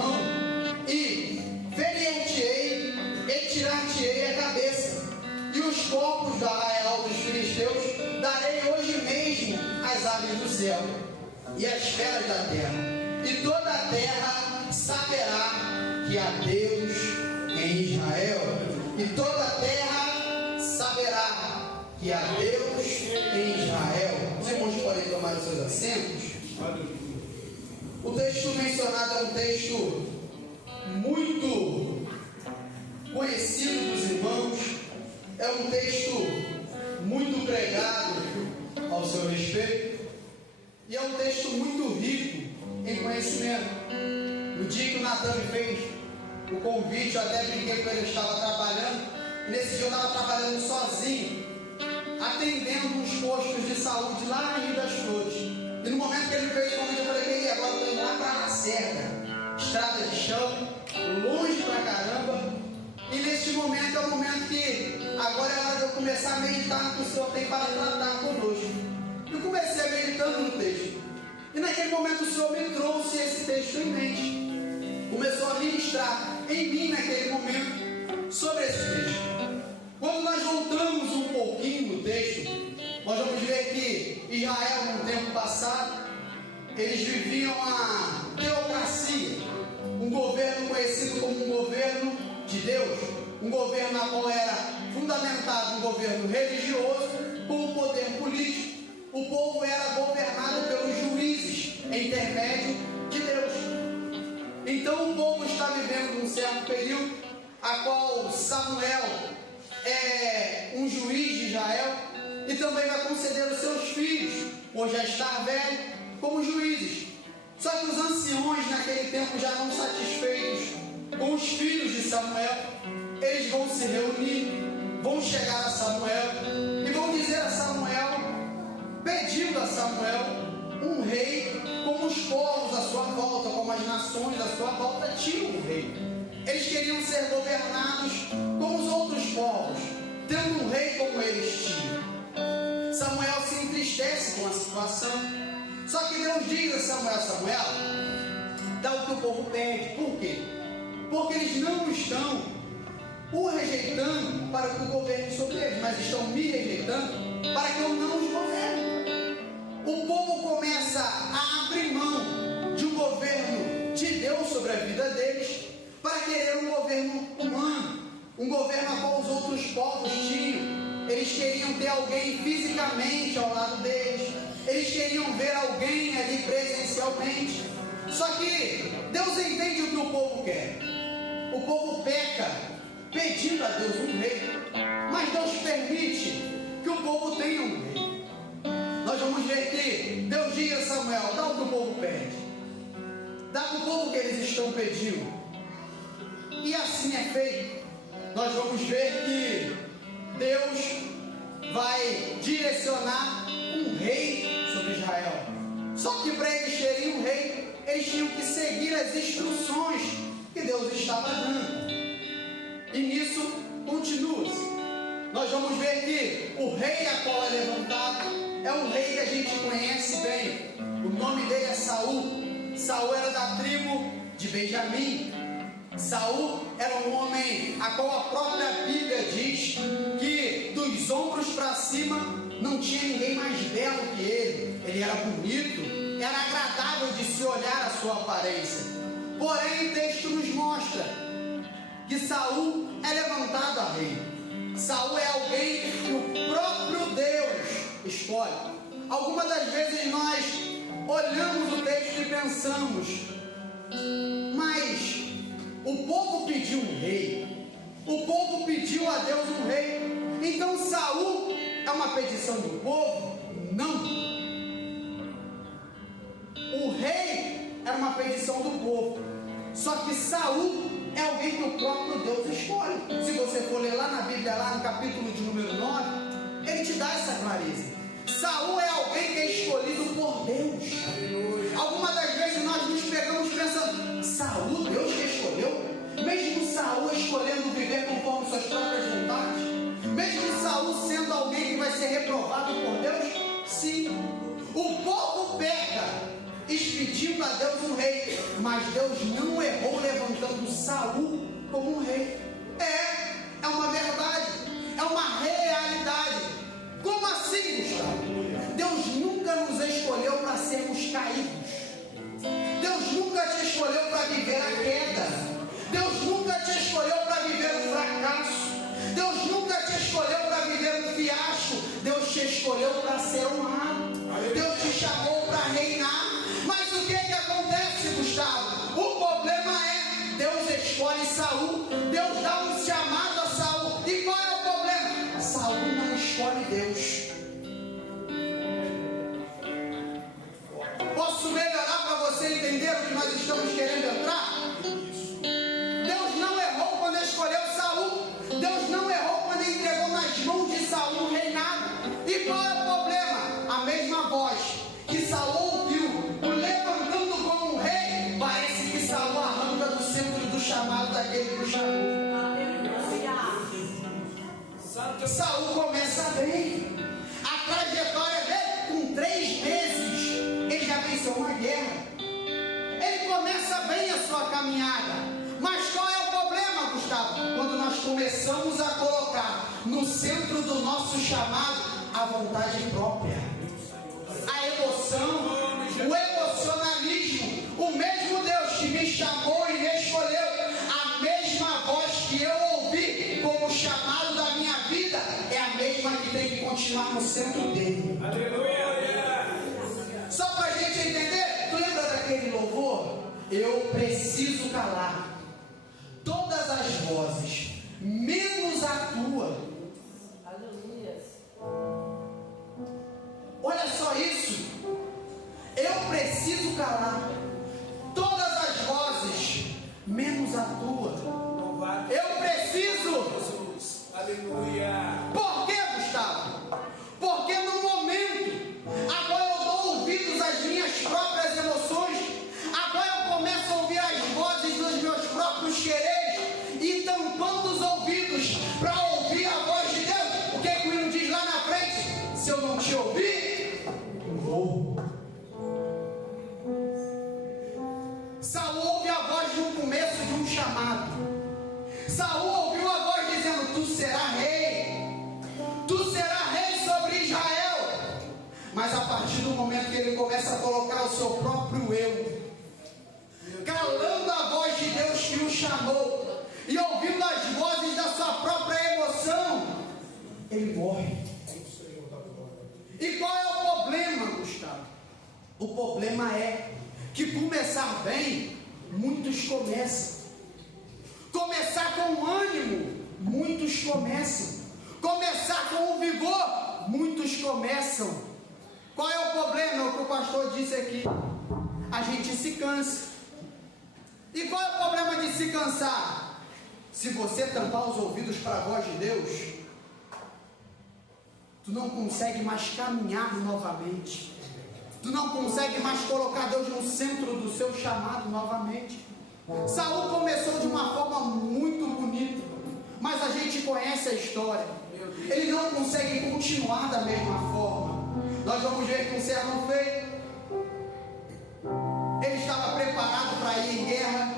mão, e ferir-te-ei e tirar-te-ei a cabeça, e os corpos do arraial dos filisteus darei hoje mesmo às aves do céu e às feras da terra, e toda a terra saberá que há Deus em Israel. E toda a terra saberá que há Deus em Israel. Os irmãos podem tomar os seus assentos. O texto mencionado é um texto muito conhecido dos irmãos, é um texto muito pregado ao seu respeito, e é um texto muito rico em conhecimento. No dia que o Natan me fez o convite, eu até brinquei com ele, eu estava trabalhando, e nesse dia eu estava trabalhando sozinho, atendendo uns postos de saúde lá em Rio das Flores. E no momento que ele me fez o convite, eu falei: e agora eu estou indo lá para a Lacerda, estrada de chão, longe pra caramba. E neste momento é o momento que agora é hora de eu começar a meditar no que o Senhor tem para tratar conosco. Eu comecei meditando no texto, e naquele momento o Senhor me trouxe esse texto em mente, começou a ministrar em mim naquele momento sobre esse texto. Quando nós voltamos um pouquinho no texto, nós vamos ver que Israel, no tempo passado, eles viviam a teocracia, um governo conhecido como um governo de Deus, um governo na qual era fundamentado um governo religioso com o poder político. O povo era governado pelos juízes em intermédio de Deus. Então o povo está vivendo um certo período a qual Samuel é um juiz de Israel e também vai conceder os seus filhos, por já estar velho, como juízes. Só que os anciões naquele tempo, já não satisfeitos com os filhos de Samuel, eles vão se reunir, vão chegar a Samuel e vão dizer a Samuel, pedindo a Samuel um rei, como os povos à sua volta, como as nações à sua volta tinham um rei. Eles queriam ser governados como os outros povos, tendo um rei como eles tinham. Samuel se entristece com a situação. Só que Deus diz a Samuel: Samuel, dá o que o povo pede. Por quê? Porque eles não estão o rejeitando para que o governo sobre eles, mas estão me rejeitando para que eu não os governe. O povo começa a abrir mão de um governo de Deus sobre a vida deles para querer um governo humano, um governo a qual os outros povos tinham. Eles queriam ter alguém fisicamente ao lado deles, eles queriam ver alguém ali presencialmente. Só que Deus entende o que o povo quer. O povo peca pedindo a Deus um rei, mas Deus permite que o povo tenha um rei. Nós vamos ver que Deus diz a Samuel: dá o que o povo pede, dá o povo que eles estão pedindo. E assim é feito. Nós vamos ver que Deus vai direcionar um rei sobre Israel. Só que para eles terem um rei, eles tinham que seguir as instruções que Deus estava dando. E nisso continua-se. Nós vamos ver que o rei a qual é levantado é um rei que a gente conhece bem. O nome dele é Saul. Saul era da tribo de Benjamim. Saul era um homem a qual a própria Bíblia diz que dos ombros para cima não tinha ninguém mais belo que ele. Ele era bonito, era agradável de se olhar a sua aparência. Porém o texto nos mostra que Saul é levantado a rei. Saul é alguém que o próprio Deus escolhe. Algumas das vezes nós olhamos o texto e pensamos: mas o povo pediu um rei, o povo pediu a Deus um rei, então Saul é uma petição do povo? Não. O rei era uma petição do povo, só que Saul é alguém que o próprio Deus escolhe. Se você for ler lá na Bíblia, lá no capítulo de número 9, ele te dá essa clareza. Saul é alguém que é escolhido por Deus. Algumas das vezes nós nos pegamos pensando: Saul, Deus que escolheu? Mesmo Saul escolhendo viver conforme suas próprias vontades? Mesmo Saul sendo alguém que vai ser reprovado por Deus? Sim. O povo peca expedindo a Deus um rei, mas Deus não errou levantando Saul como um rei. É uma verdade, é uma realidade. Como assim, Gustavo? Deus nunca nos escolheu para sermos caídos. Deus nunca te escolheu para viver a queda. Deus nunca te escolheu para viver o fracasso. Deus nunca te escolheu para viver um fiasco. Deus te escolheu para ser honrado. Deus te chamou para reinar. Mas o que acontece, Gustavo? O problema é, Deus escolhe Saul. Deus dá um chamado a Saul. E qual é o problema? Saul não escolhe Deus. Posso melhorar para você entender o que nós estamos querendo entrar? Deus não errou quando escolheu Saul. Deus não errou quando entregou nas mãos de Saul o reinado. E qual é o problema? A mesma voz que Saul ouviu, o levantando como um rei, parece que Saul arranca do centro do chamado daquele que o chamou. Saul começa bem. A trajetória dele, com 3 meses, ele já venceu uma guerra. Ele começa bem a sua caminhada. Mas qual é o problema, Gustavo? Quando nós começamos a colocar no centro do nosso chamado a vontade própria, a emoção, o emocionalismo. O mesmo Deus que me chamou e me escolheu, a mesma voz que eu ouvi como chamado da minha vida, é a mesma que tem que continuar no centro dele. Aleluia! Só para a gente entender, tu lembra daquele louvor? Eu preciso calar todas as vozes, menos a tua. Aleluia! Olha só isso. Eu preciso calar todas as vozes, menos a tua. Eu preciso. Aleluia. Por que, Gustavo? Porque no momento, agora eu dou ouvidos às minhas próprias emoções. Agora eu começo a ouvir as vozes dos meus próprios quereres e tampando os ouvidos para ouvir a voz de Deus. O que o hino diz lá na frente? Se eu não te ouvir, eu vou. Saul ouve a voz no começo de um chamado. Saul ouviu a voz dizendo: tu serás rei. Tu serás rei sobre Israel. Mas a partir do momento que ele começa a colocar o seu próprio eu, calando a voz de Deus que o chamou e ouvindo as vozes da sua própria emoção, ele morre. E qual é o problema, Gustavo? O problema é que começar bem, muitos começam. Começar com ânimo, muitos começam. Começar com o vigor, muitos começam. Qual é o problema? O que o pastor disse aqui. A gente se cansa. E qual é o problema de se cansar? Se você tampar os ouvidos para a voz de Deus, tu não consegue mais caminhar novamente. Tu não consegue mais colocar Deus no centro do seu chamado novamente. Saul começou de uma forma muito bonita, mas a gente conhece a história. Ele não consegue continuar da mesma forma. Nós vamos ver que um servo feito, ele estava preparado para ir em guerra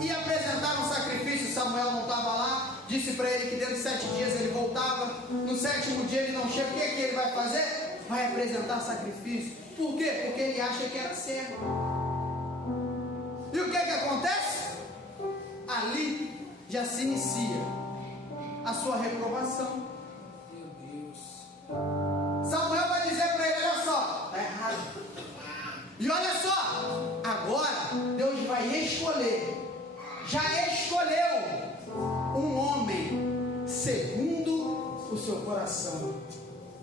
e apresentar um sacrifício. Samuel não estava lá, disse para ele que dentro de 7 dias ele voltava. No 7º dia ele não chega. O que ele vai fazer? Vai apresentar sacrifício. Por quê? Porque ele acha que era servo. E o que acontece? Ali já se inicia a sua reprovação. Meu Deus. Samuel vai dizer para ele: olha só, está errado. E olha só, agora Deus vai escolher, já escolheu um homem segundo o seu coração.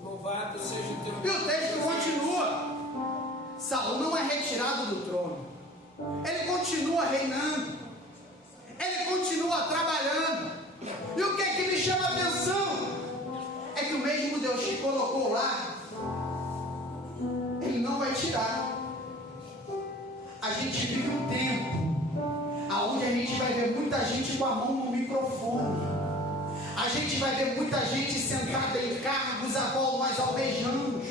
Louvado seja o teu nome. E o texto continua. Saul não é retirado do trono. Ele continua reinando. Ele continua trabalhando. E o que me chama a atenção é que o mesmo Deus que colocou lá, Ele não vai tirar. A gente vive um tempo onde a gente vai ver muita gente com a mão no microfone. A gente vai ver muita gente sentada em cargos a qual nós almejamos.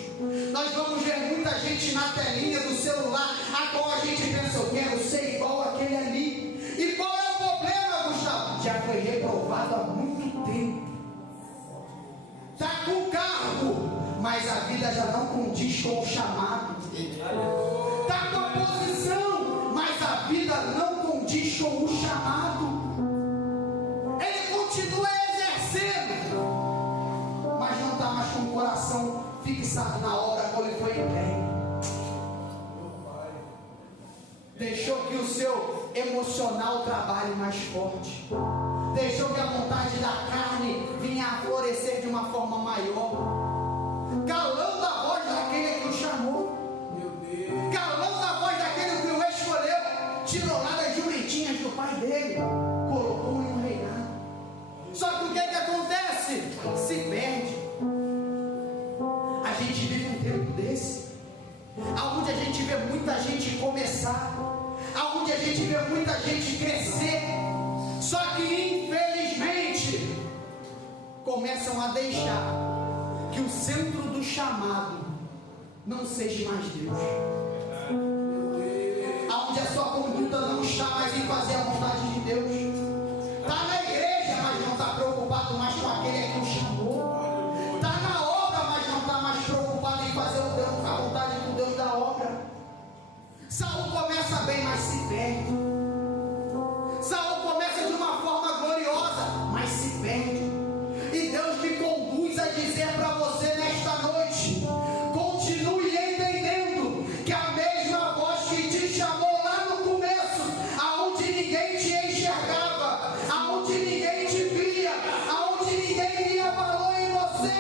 Nós vamos ver muita gente gente na telinha do celular, a qual a gente pensa, eu quero ser igual aquele ali. E qual é o problema, Gustavo? Já foi reprovado há muito tempo. Está com cargo, mas a vida já não condiz com o chamado. Está com a posição, mas a vida não condiz com o chamado. Ele continua exercendo, mas não está mais com o coração fixado na hora quando ele foi entregue. Deixou que o seu emocional trabalhe mais forte. Deixou que a vontade da carne vinha a florescer de uma forma maior. Calando a voz daquele que o chamou. Meu Deus. Calando a voz daquele que o escolheu. Tirou lá das jumentinhas do pai dele. Colocou em um reinado. Só que o que acontece? Se perde. A gente vive um tempo desse, onde a gente vê muita gente começar, onde a gente vê muita gente crescer, só que infelizmente começam a deixar que o centro do chamado não seja mais Deus, onde a sua conduta não está mais em fazer a vontade de Deus, está na igreja, mas não está preocupado mais com aquele que o chamou, está na obra, mas não está mais preocupado em fazer a vontade do Deus da obra. Saul começa bem, mas se perde. Saul começa de uma forma gloriosa, mas se perde. E Deus me conduz a dizer para você nesta noite: continue entendendo que a mesma voz que te chamou lá no começo, aonde ninguém te enxergava, aonde ninguém te via, aonde ninguém via valor em você,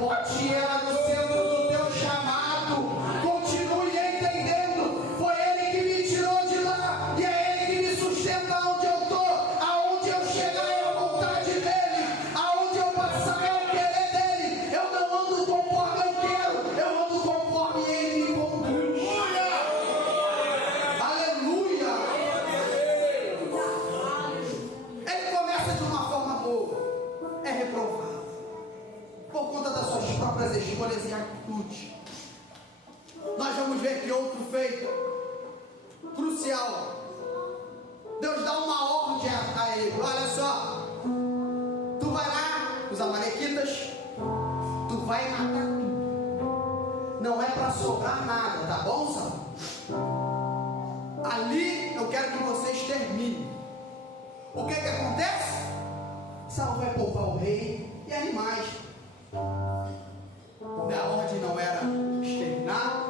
bote ela no centro do teu chamado. Continue entendendo, foi Ele que me tirou de lá, e é Ele que me sustenta onde eu estou. Aonde eu chegar é a vontade dEle, aonde eu passar é o querer dEle. Eu não ando conforme eu quero, eu ando conforme Ele me conduz. Aleluia! Ele começa de uma forma boa, é reprovado por conta das suas próprias escolhas e atitudes. Nós vamos ver que outro feito crucial, Deus dá uma ordem a ele: olha só, tu vai lá, os amalequitas, tu vai matar tudo, não é para sobrar nada, tá bom, Saul? Ali eu quero que vocês terminem. O que acontece? Saul vai poupar o rei e animais. A ordem não era exterminar.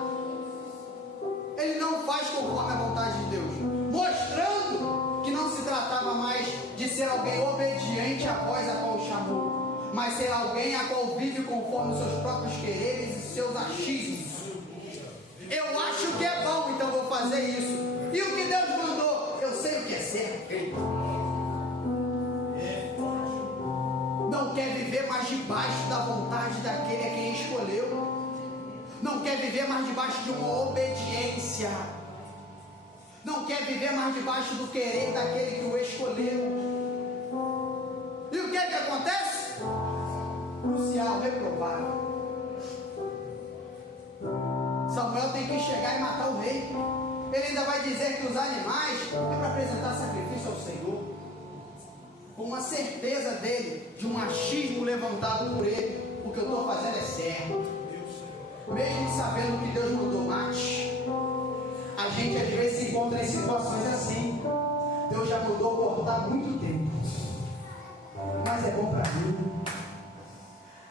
Ele não faz conforme a vontade de Deus, mostrando que não se tratava mais de ser alguém obediente à voz a qual chamou, mas ser alguém a qual vive conforme os seus próprios quereres e seus achismos. Eu acho que é bom, então vou fazer isso. E o que Deus mandou, eu sei o que é certo. Não quer viver mais debaixo da vontade daquele a quem escolheu. Não quer viver mais debaixo de uma obediência. Não quer viver mais debaixo do querer daquele que o escolheu. E o que acontece? Crucial, reprovável. Samuel tem que chegar e matar o rei. Ele ainda vai dizer que os animais é para apresentar sacrifício ao Senhor, com uma certeza dele, de um achismo levantado por ele: o que eu estou fazendo é certo. Mesmo sabendo que Deus mandou mate, a gente às vezes se encontra em situações assim. Deus já mandou cortar há muito tempo, mas é bom para mim,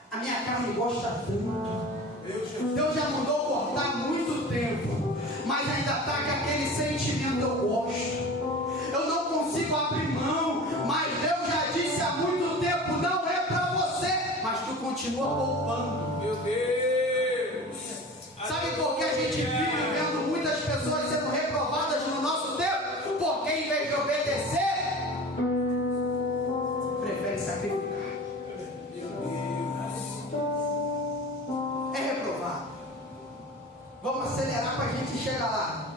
a minha carne gosta tanto. Deus já mandou cortar há muito tempo, mas ainda está com aquele sentimento: eu gosto, eu não consigo abrir mão, mas Deus já disse há muito tempo: não é para você, mas tu continua poupando. Meu Deus! Sabe por que a gente vive vendo muitas pessoas sendo reprovadas no nosso tempo? Porque em vez de obedecer, prefere sacrificar. É reprovado. Vamos acelerar para a gente chegar lá.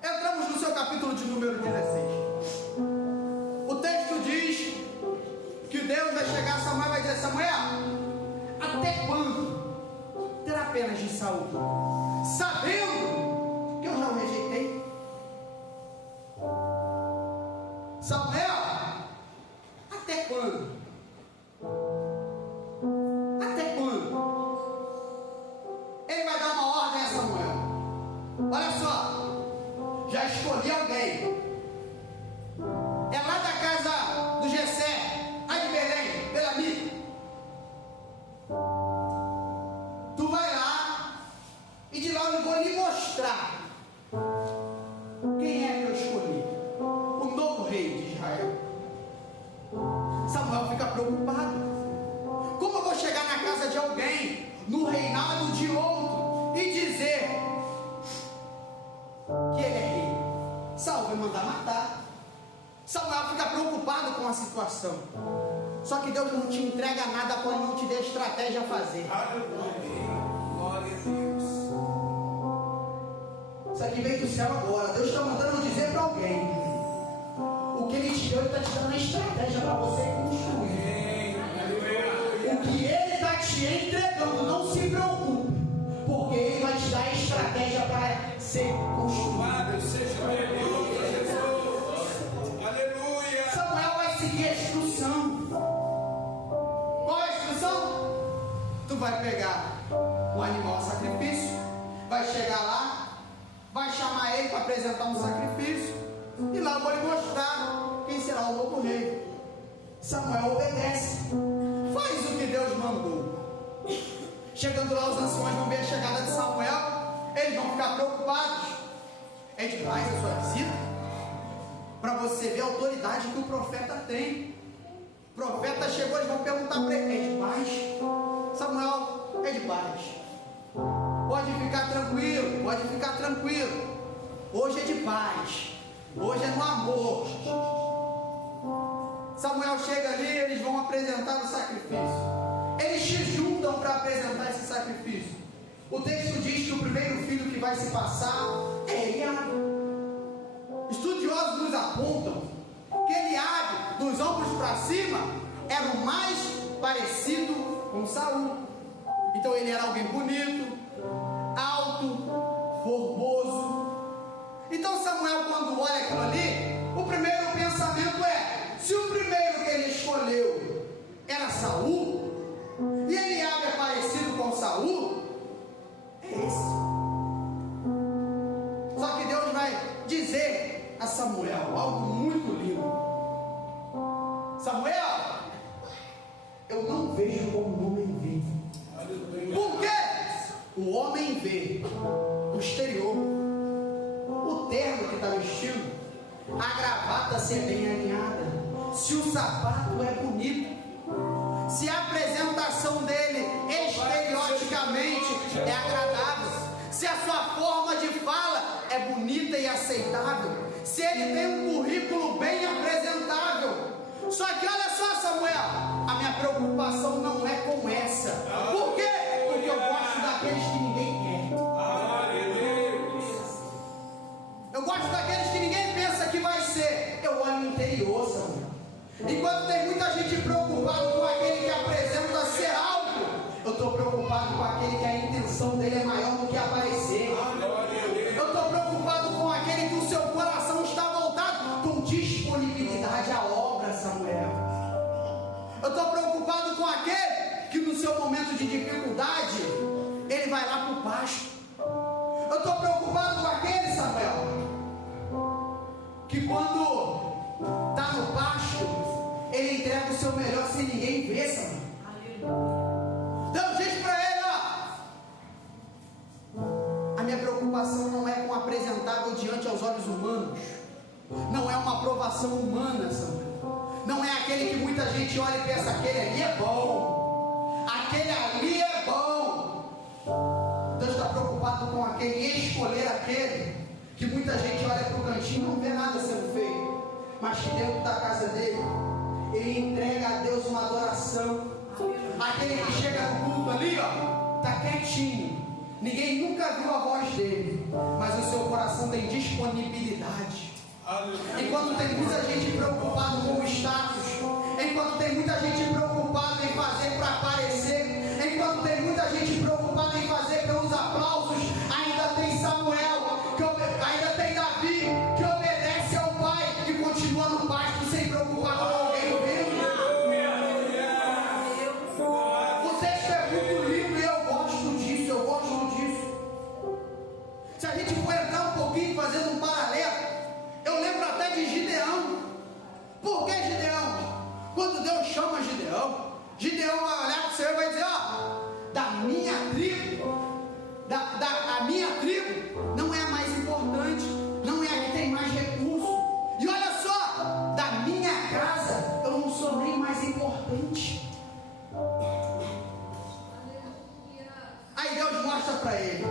Entramos no seu capítulo de número 16. O texto diz que Deus vai chegar a Samuel e vai dizer: Samuel, até quando terá apenas de Saul, sabendo que eu já o rejeitei. Samuel, até quando? Até quando? Ele vai dar uma ordem a Samuel. Olha só, já escolhi alguém. É lá da casa do Jessé, lá de Belém, pela amiga. Tu vai lá e de lá eu vou lhe mostrar quem é que eu escolhi, o novo rei de Israel. Samuel fica preocupado. Como eu vou chegar na casa de alguém, no reinado de outro, e dizer que ele é rei? Saul vai mandar matar. Samuel fica preocupado com a situação. Só que Deus não te entrega nada quando não te dê estratégia a fazer. Glória a Deus. Isso aqui veio do céu agora. Deus está mandando dizer para alguém: o que Ele te deu, Ele está te dando a estratégia para você construir. O que Ele está te entregando, não se preocupe, porque Ele vai te dar a estratégia para ser construído. Louvado seja Deus, Jesus. Aleluia. Samuel vai seguir a instrução. Qual é a instrução? Tu vai pegar um animal a sacrifício, vai chegar lá, vai chamar ele para apresentar um sacrifício, e lá eu vou lhe mostrar quem será o novo rei. Samuel obedece, faz o que Deus mandou. Chegando lá, os anciões vão ver a chegada de Samuel, eles vão ficar preocupados. É demais a sua visita, para você ver a autoridade que o profeta tem. O profeta chegou, eles vão perguntar para ele: é de paz? Samuel, é de paz. Pode ficar tranquilo, pode ficar tranquilo. Hoje é de paz, hoje é no amor. Samuel chega ali, eles vão apresentar o sacrifício. Eles se juntam para apresentar esse sacrifício. O texto diz que o primeiro filho que vai se passar é Eliabe. Estudiosos nos apontam que Eliabe, dos ombros para cima, era o mais parecido com Saul. Então ele era alguém bonito, alto, formoso. Então Samuel, quando olha aquilo ali, o primeiro pensamento é: se o primeiro que ele escolheu era Saul, e Eliabe é parecido com Saul, é esse. Só que Deus vai dizer a Samuel algo muito lindo: Samuel, eu não vejo como o homem vê. Por quê? O homem vê o exterior, o terno que está vestindo, a gravata se é bem alinhada, se o sapato é bonito, se a apresentação dele estereoticamente é agradável, se a sua forma de fala é bonita e aceitável, se ele tem um currículo bem apresentável. Só que olha só, Samuel, a minha preocupação não é com essa. Por quê? Porque eu gosto daqueles que ninguém quer. Eu gosto daqueles que ninguém pensa que vai ser. Eu olho no interior, Samuel. Enquanto tem muita gente preocupada com aquele que apresenta ser algo, eu estou preocupado com aquele que a intenção dele é maior do que aparecer. Eu estou preocupado com aquele que o seu coração está voltado com disponibilidade à obra, Samuel. Eu estou preocupado com aquele que no seu momento de dificuldade, ele vai lá para o pasto. Eu estou preocupado com aquele, Samuel, que quando está no pasto, ele entrega o seu melhor sem ninguém ver, Samuel. Deus diz para ele: ó, a minha preocupação não é com o apresentável diante aos olhos humanos, não é uma aprovação humana, Samuel. Não é aquele que muita gente olha e pensa: aquele ali é bom, aquele ali é bom. Deus está preocupado com aquele, e escolher aquele que muita gente olha para o cantinho e não vê nada sendo feito, mas que dentro da casa dele, ele entrega a Deus uma adoração. Aquele que chega no culto ali, ó, está quietinho, ninguém nunca viu a voz dele, mas o seu coração tem disponibilidade. Enquanto tem muita gente preocupada com o status, enquanto tem muita gente preocupada em fazer para aparecer, enquanto tem muita gente preocupada em fazer pelos aplausos, Se a gente for entrar um pouquinho fazendo um paralelo, eu lembro até de Gideão. Por que Gideão? Quando Deus chama Gideão, Gideão vai olhar para o Senhor e vai dizer: ó, da minha tribo, a minha tribo não é a mais importante, não é a que tem mais recursos. E olha só, da minha casa eu não sou nem mais importante. Aí Deus mostra para ele: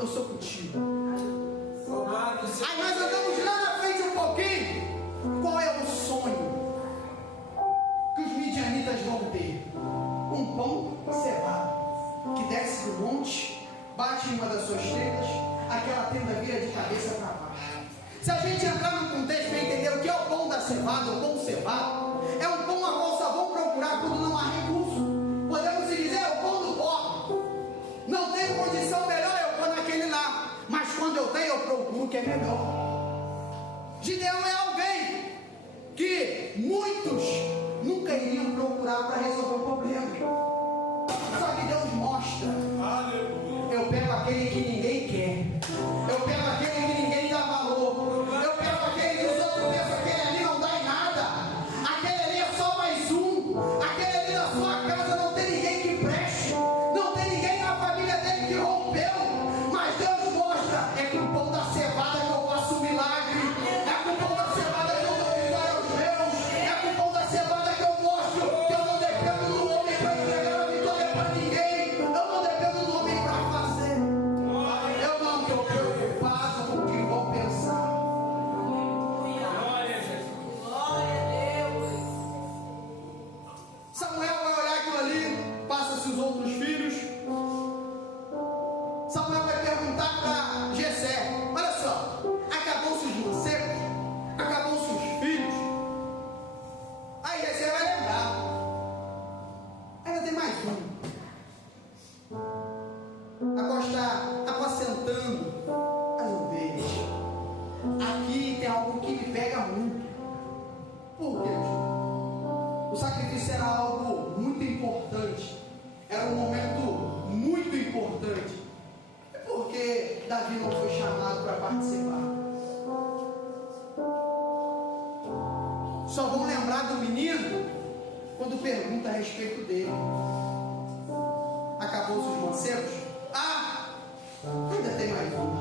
eu sou contigo. Aí nós andamos lá na frente um pouquinho. Qual é o sonho que os midianitas vão ter? Um pão cevado que desce do monte, bate em uma das suas tendas, aquela tenda vira de cabeça para baixo. Se a gente entrar no contexto para entender o que é o pão da cevada, o pão cevado é um pão a qual só vão procurar quando não há recurso. Podemos dizer, é o pão do pobre. Não tenho condição melhor, eu vou naquele lá. Mas quando eu tenho, eu procuro o que é melhor. Gideão é alguém que muitos nunca iriam procurar para resolver o problema. Só que Deus mostra: eu pego aquele que ninguém quer, eu pego aquele que ninguém dá valor, eu pego aquele que os outros pensam que aquele ali não dá em nada, aquele ali é só mais um, aquele ali na sua casa não tem ninguém que preste, não tem ninguém na família dele que rompeu. Mas Deus mostra: é com o pão da cevada que eu faço um milagre, é com o pão da cevada que eu dou vitória aos meus, é com o pão da cevada que eu mostro que eu não dependo do homem para entregar a vitória para ninguém, eu não dependo do homem para fazer, eu não estou preocupado com o que vão pensar. Samuel vai olhar aquilo ali, passa-se os outros filhos. Samuel vai perguntar para Jessé: olha só, acabou-se os mancebos, acabou-se os filhos. Aí Jessé vai lembrar: ainda tem mais um, a qual está apacentando as ovelhas. Aqui tem algo que me pega muito. Por quê? O sacrifício era algo muito importante, era um momento muito importante. E por que Davi não foi chamado para participar? Só vão lembrar do menino quando pergunta a respeito dele. Acabou-se os mancebos? Ah, ainda tem mais um.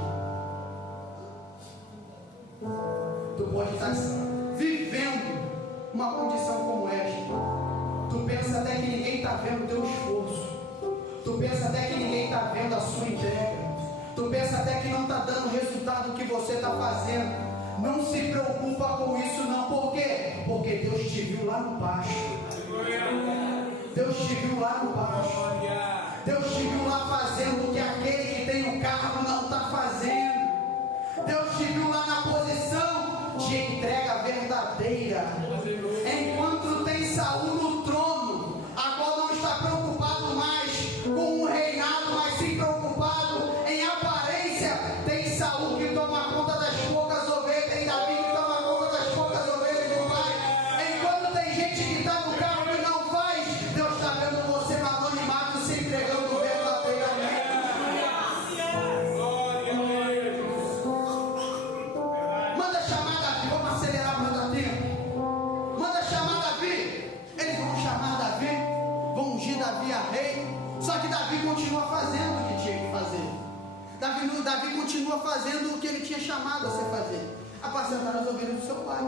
Tu pode estar vivendo uma condição como esta. Tu pensa até que ninguém está vendo o teu esforço. Tu pensa até que ninguém está vendo a sua entrega. Tu pensa até que não está dando o resultado que você está fazendo. Não se preocupa com isso não. Por quê? Porque Deus te viu lá no baixo. Deus te viu lá no baixo. Deus te viu lá fazendo o que aquele que tem um carro não está fazendo. Deus te viu lá na posição de entrega verdadeira. Enquanto tem Saul no trono, a qual não está preocupado mais com o reinado, mas sim preocupado em aparência. Tem Saul que toma conta das poucas ovelhas, tem Davi que toma conta das poucas ovelhas do pai. Enquanto tem gente que está no carro que não faz, Deus está vendo você no anonimato se entregando verdadeiramente. Manda chamar Davi, vamos acelerar para dar tempo. Manda chamar Davi. Eles vão chamar Davi, vão ungir Davi a rei. Só que Davi continua fazendo o que tinha que fazer. Davi continua fazendo o que ele tinha chamado a se fazer: apacentar as ovelhas do seu pai.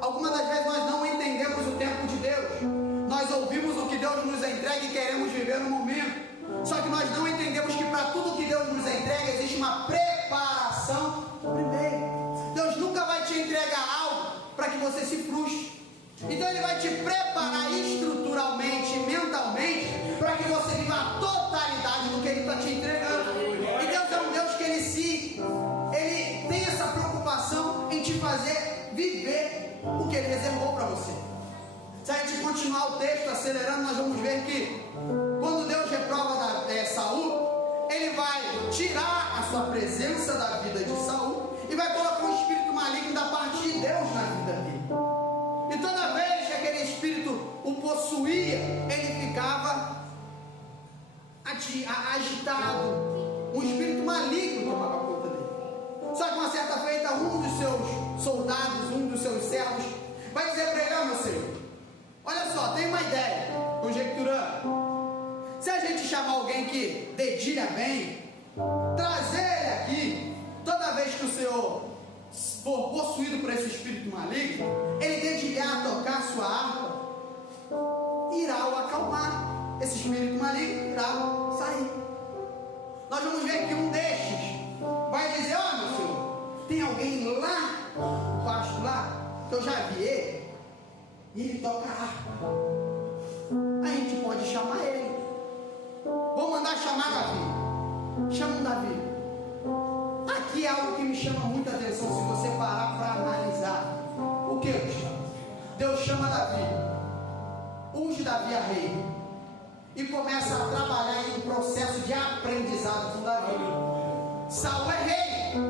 Algumas das vezes nós não entendemos o tempo de Deus. Nós ouvimos o que Deus nos entrega e queremos viver no momento. Só que nós não entendemos que para tudo que Deus nos entrega existe uma preparação primeiro. Deus nunca vai te entregar algo para que você se frustre. Então Ele vai te preparar estruturalmente, mentalmente, para que você viva a totalidade do que Ele está te entregando. E Deus é um Deus que Ele tem essa preocupação em te fazer viver o que Ele reservou para você. Se a gente continuar o texto acelerando, nós vamos ver que quando Deus reprova Saul, Ele vai tirar a sua presença da vida de Saul e vai colocar um espírito maligno da parte de Deus na vida dele. E toda vez que aquele espírito o possuía, ele ficava agitado. Um espírito maligno tomava conta dele. que dedilha bem, trazer ele aqui, toda vez que o Senhor for possuído por esse espírito maligno, ele dedilhar, tocar a sua harpa, irá o acalmar. Esse espírito maligno irá sair. Nós vamos ver que um destes vai dizer: ó, meu Senhor, tem alguém lá, o pasto lá, que eu já vi ele, e ele toca a harpa. A gente pode chamar ele. Vou mandar chamar Davi. Chama o Davi. Aqui é algo que me chama muita atenção, se você parar para analisar. O que, Gustavo? Deus chama Davi, unge Davi a rei, e começa a trabalhar em um processo de aprendizado com Davi. Saul é rei.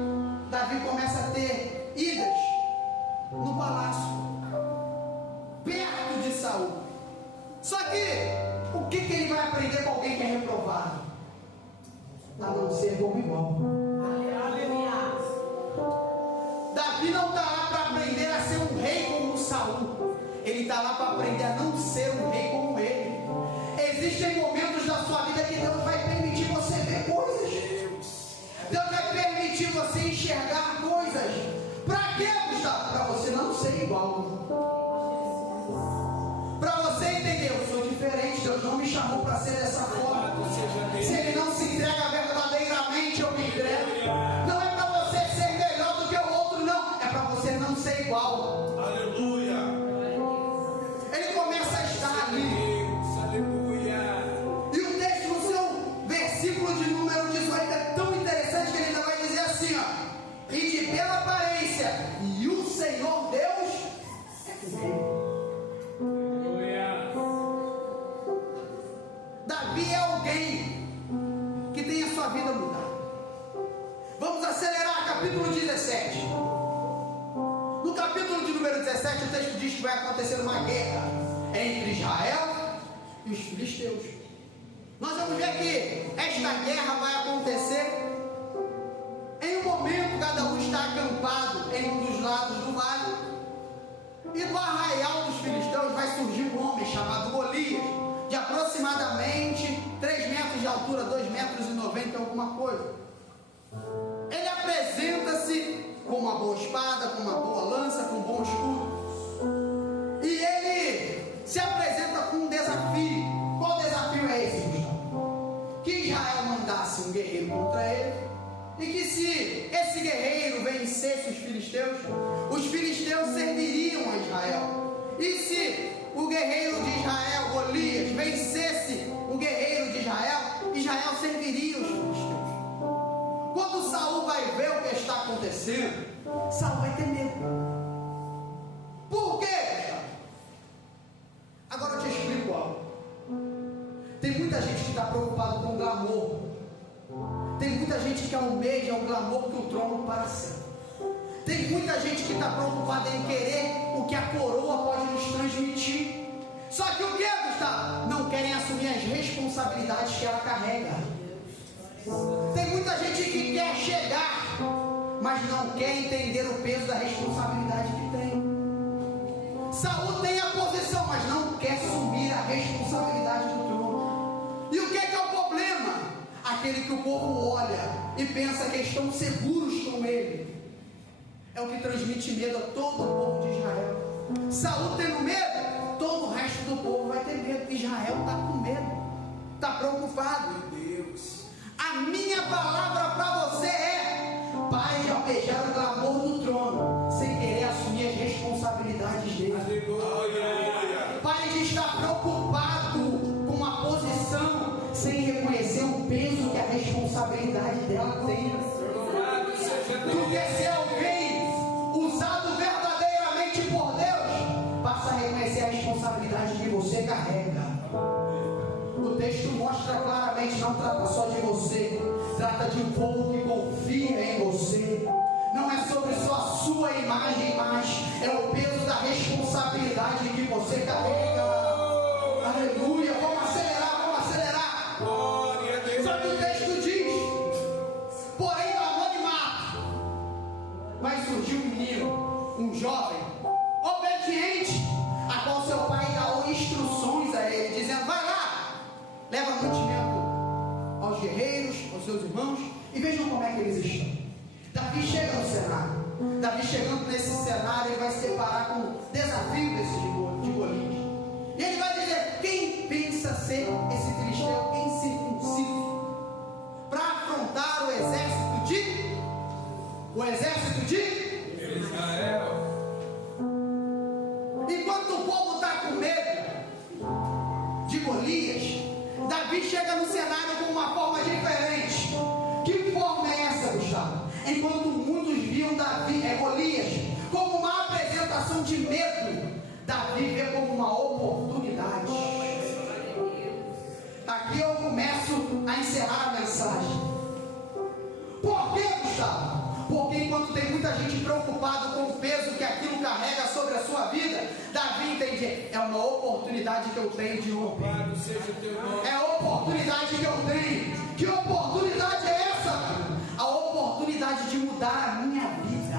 Davi começa a ter idas no palácio, perto de Saul. Só que, o que ele vai aprender com alguém que é reprovado? A não ser como igual. Davi não está lá para aprender a ser um rei como Saul. Ele está lá para aprender a não ser um rei como ele. Existem momentos da sua vida que Deus vai permitir você ver coisas. Deus vai permitir você enxergar coisas. Para quê, Gustavo? Para você não ser igual. Para você entender, eu sou diferente. Deus não me chamou para ser dessa forma. Se Ele não se entrega verdadeiramente, eu me entrego. Não é para você ser melhor do que o outro, não. É para você não ser igual. Aleluia. Ele começa a estar ali. E o texto no seu versículo de número 18 é tão interessante que ele ainda vai dizer assim, ó: e de bela aparência, e o Senhor Deus é com ele. Davi é alguém que tem a sua vida mudada. Vamos acelerar, capítulo 17. No capítulo de número 17, o texto diz que vai acontecer uma guerra entre Israel e os filisteus. Nós vamos ver que esta guerra vai acontecer em um momento, cada um está acampado em um dos lados do vale, e do arraial dos filisteus vai surgir um homem chamado Golias, de aproximadamente 3 metros de altura, 2,90 metros alguma coisa. Ele apresenta-se com uma boa espada, com uma boa lança, com um bom escudo, e ele se apresenta com um desafio. Qual desafio é esse, Gustavo? Que Israel mandasse um guerreiro contra ele, e que se esse guerreiro vencesse os filisteus serviriam a Israel. E se o guerreiro de Israel, Golias, vencesse o guerreiro de Israel, Israel serviria os filisteus. Quando Saul vai ver o que está acontecendo, Saul vai ter medo. Por quê? Agora eu te explico algo. Tem muita gente que está preocupado com o glamour. Tem muita gente que almeja o glamour que o trono passa. Tem muita gente que está preocupada em querer o que a coroa pode nos transmitir. Só que o que, Gustavo? Não querem assumir as responsabilidades que ela carrega. Tem muita gente que quer chegar, mas não quer entender o peso da responsabilidade que tem. Saul tem a posição, mas não quer assumir a responsabilidade do trono. E o que é o problema? Aquele que o povo olha e pensa que estão seguros com ele. É o que transmite medo a todo o povo de Israel. Saul tendo medo, todo o resto do povo vai ter medo. Israel está com medo, está preocupado. Meu Deus. A minha palavra para você é: pare de almejar o glamour do trono, sem querer assumir as responsabilidades dele. Aleluia. Pare de estar preocupado com a posição, sem reconhecer o peso que a responsabilidade dela tem. Louvado seja Tu Deus. quer ser alguém usado verdadeiramente por Deus? Passa a reconhecer a responsabilidade que você carrega. O texto mostra claramente, não trata só de você, trata de um povo que confia em você. Não é que eles estão. Davi chega no cenário. Davi chegando nesse cenário, ele vai se deparar com o desafio desse de Golias. E ele vai dizer: quem pensa ser esse filisteu incircunciso para afrontar o exército de Israel. Enquanto o povo está com medo de Golias, Davi chega no cenário com uma forma diferente. Que forma é essa, Gustavo? Enquanto muitos viam Golias como uma apresentação de medo, Davi vê como uma oportunidade. Aqui eu começo a encerrar a mensagem. Por que, Gustavo? Porque enquanto tem muita gente preocupada com o peso que aquilo carrega sobre a sua vida, Davi entende: é uma oportunidade que eu tenho de romper. É a oportunidade que eu tenho. Que oportunidade é essa? A oportunidade de mudar a minha vida.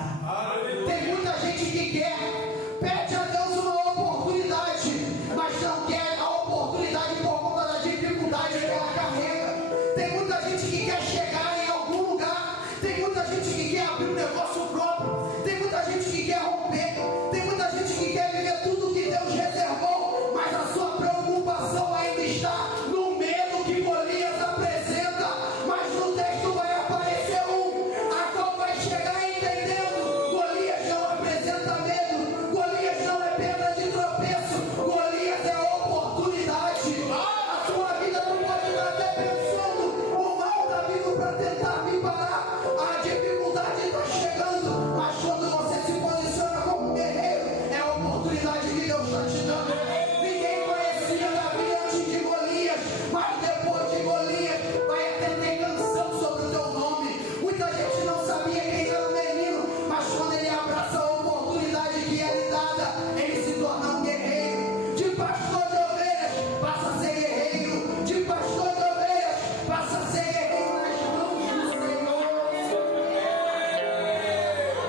Tem muita gente que quer, pede a Deus uma oportunidade, mas não quer a oportunidade por conta da dificuldade que ela carrega. Tem muita gente que quer chegar em algum lugar. Tem muita gente que quer abrir um negócio próprio. Tem muita gente que quer romper. Tem muita gente que quer viver tudo que Deus reservou, mas a sua preocupação ainda está no medo que Golias apresenta. Mas no texto vai aparecer a qual vai chegar entendendo: Golias não apresenta medo, Golias não é pedra de tropeço, Golias é oportunidade. A sua vida não pode estar até pensando: o mal está vindo para tentar me parar, a dificuldade está chegando, mas quando você se posiciona como guerreiro, é a oportunidade que Deus está te dando. Ninguém conhecia Davi antes de Golias, mas depois de Golias vai até ter canção sobre o teu nome. Muita gente não sabia quem era o menino, mas quando ele abraça a oportunidade que é lhe dada, ele se torna um guerreiro. De pastor de ovelhas passa a ser guerreiro. De pastor de ovelhas passa a ser guerreiro nas mãos do Senhor.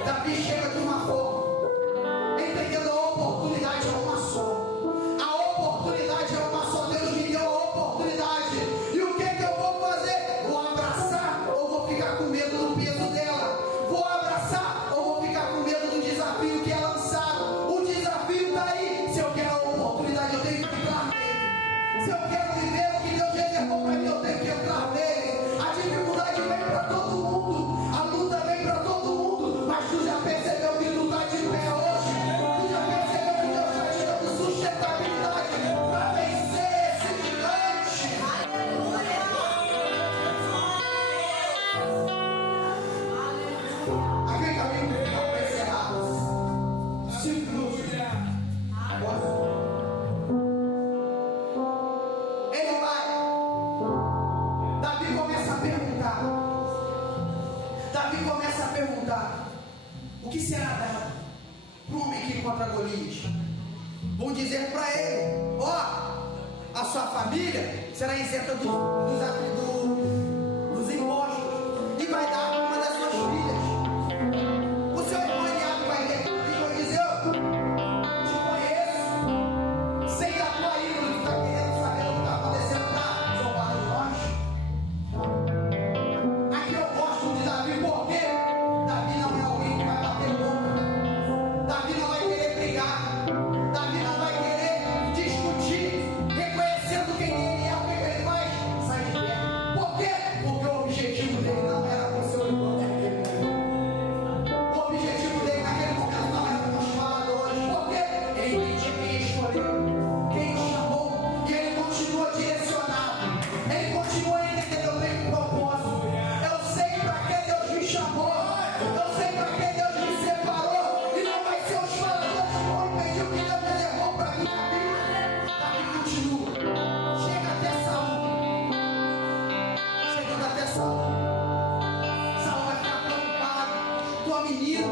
Davi chega de uma forma, entendendo: a oportunidade é uma só. A oportunidade é uma só. Deus me deu a oportunidade. E o que eu vou fazer? Vou abraçar ou vou ficar com medo do peso dela? Vou abraçar ou vou ficar com medo do desafio que é lançado? O desafio está aí. Se eu quero a oportunidade, eu tenho que entrar nele. Se eu quero viver o que Deus reservou para mim, eu tenho que entrar nele. A dificuldade vem para todo mundo, a luta vem para todo mundo, mas tu já percebeu que tu está de pé hoje? Tu já percebeu que Deus está te dando sustentabilidade para vencer esse gigante? Aqui caminho para encerrar. 5 minutos. Agora. Ele vai. Davi começa a perguntar. O que será dado para um homem que encontra Golias? Vão dizer para ele: a sua família será isenta dos impostos e vai dar uma das suas filhas. O seu irmão Eliabe vai recluir e vai dizer: te conheço, sei da tua índole, tu está querendo saber o que está acontecendo para zombar de nós. Aqui eu gosto de Davi porque Davi não é alguém que vai bater boca. Davi não vai querer brigar. Davi não vai querer discutir, reconhecendo quem ele é. O que ele faz? Sai de perto. Por quê? Porque o objetivo dele não era com seu irmão. O objetivo dele naquele momento não era com os faladores. Por quê? Ele entendia quem escolheu, quem o chamou, e ele continua direcionado. Ele continua entendendo: eu tenho um propósito. Eu sei para que Deus me chamou. Eu sei para que Deus me separou. E não vai ser os faladores que vão impedir o que Deus reservou para minha vida. Davi continua. Chega até Saul. Chegando até Saul. Saul vai ficar preocupado. Tua menina